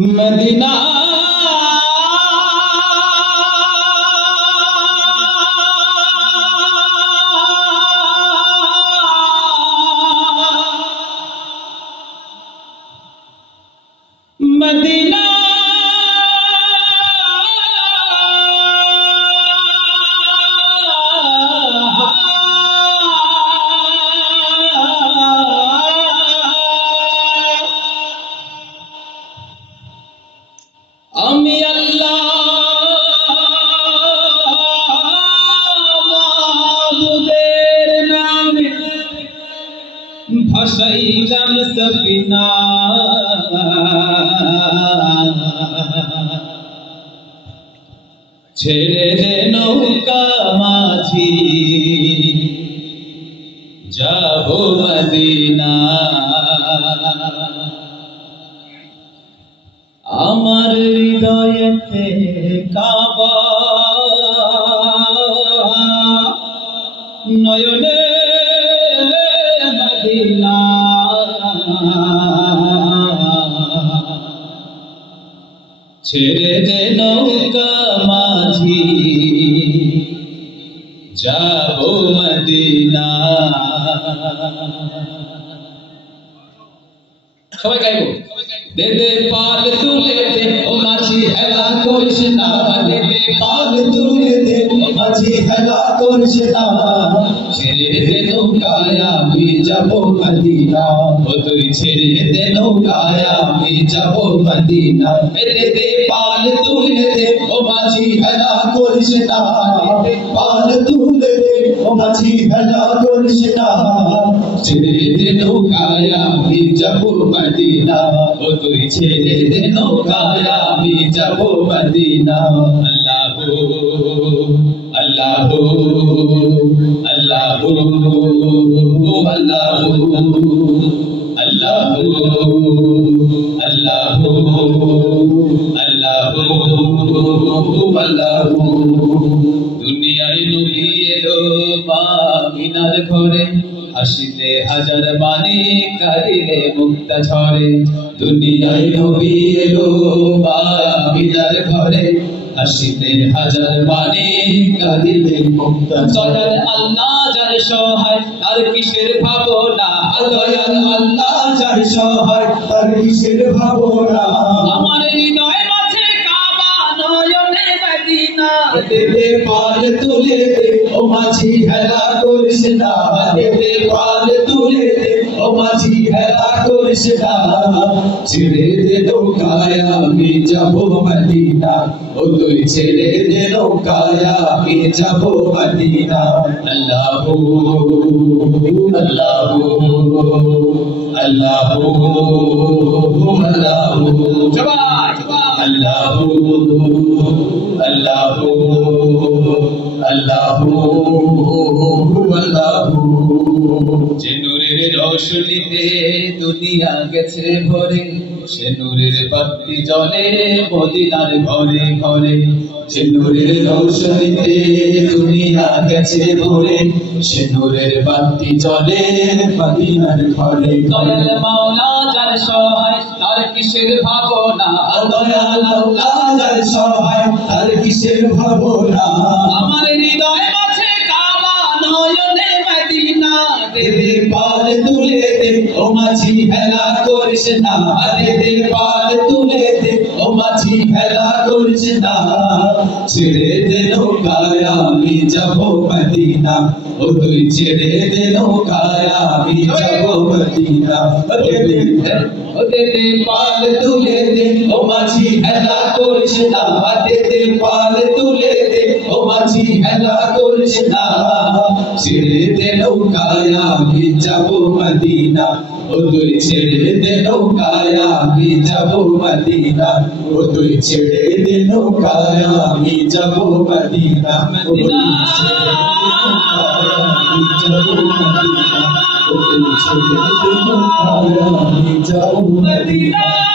Medina Medina আমি আল্লাহ মাবুদের নামে ভাসাইলাম সফিনা ছেড়ে দে নৌকা মাঝি যাব মদিনা আমার হৃদয়েতে কাবা নয়নে মদিনা ছেড়ে দে নৌকা মাঝি যাব মদিনা সবাই গাইবো দে দে পাল তুলে দে ও মাঝি হেলা করিস না দে দে পাল তুলে দে ও মাঝি হেলা করিস না ছেড়ে দে নৌকায় আমি যাব মদিনা ও তুই ছেড়ে দে নৌকায় আমি যাব মদিনা দে দে পাল তুলে দে ও মাঝি হেলা করিস না পাল তুলে দে ও মাঝি হেলা করিস না ছেড়ে দে নৌকায় আমি যাব মদিনা ও তুই ছেড়ে দে নৌকায় আমি যাব মদিনা আল্লাহু আল্লাহু আল্লাহু আল্লাহু আল্লাহু আল্লাহু আল্লাহু দুনিয়ায় নবী এলো মামিনার ঘরে হাসিতে হাজার বাণী কাঁদিলে মুক্তা ঝরে দুনিয়ায় নবী এলো মামিনার ঘরে হাসিতে হাজার বাণী কাঁদিলে মুক্তা ঝরে আল্লাহ যার সহায় আর কিসের ভাবনা দয়াল আল্লাহ যার সহায় আর কিসের ভাবনা আমার হৃদয় মাঝে কাবা নয়নে মদিনা দে দে পাল তুলে দে ও মাঝি হেলা করিস না দে দে পাল তুলে দে ও মাঝি হেলা করিস না ছেড়ে দে নৌকায় আমি যাব মদিনা ও তুই ছেড়ে দে নৌকায় আমি যাব মদিনা আল্লাহু আল্লাহু আল্লাহু আল্লাহু সবাই আল্লাহু আল্লাহু আল্লাহু আল্লাহু যে নূরের রোশনীতে দুনিয়া গেছে ভরে সে নূরের বাতি জ্বলে মদিনার ঘরে ঘরে যে নূরের রোশনীতে দুনিয়া গেছে ভরে সে নূরের বাতি জ্বলে মদিনার ঘরে ঘরে মাওলা যার সহায় তার কিসের ভাবনা দয়াল আল্লাহ যার সহায় তার কিসের ভাবনা আমার হৃদয় মাঝে কাবা নয়নে মদিনা দে দে পাল তুলে দে ও মাঝি হেলা করিস না দে দে পাল তুলে দে ও মাঝি হেলা করিস না ছেড়ে দে নৌকায় আমি যাব মদিনা ও তুই ছেড়ে দে নৌকায় আমি যাব মদিনা ও দে দে পাল তুলে দে ও মাঝি হেলা করিস না দে দে পাল তুলে দে ও মাঝি হেলা করিস না ছেড়ে দে নৌকায় আমি যাব মদিনা ও তুই ছেড়ে দে নৌকায় আমি যাব মদিনা ও তুই ছেড়ে দে নৌকায় আমি যাব মদিনা মদিনা আমি যাব মদিনা ও তুই ছেড়ে দে নৌকায় আমি যাব মদিনা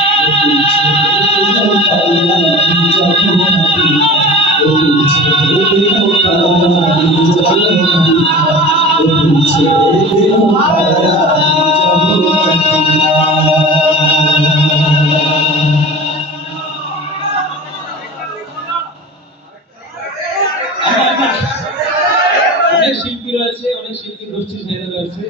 অনেক শিল্পী রয়েছে, অনেক শিল্পী গোষ্ঠীর নেতা রয়েছে।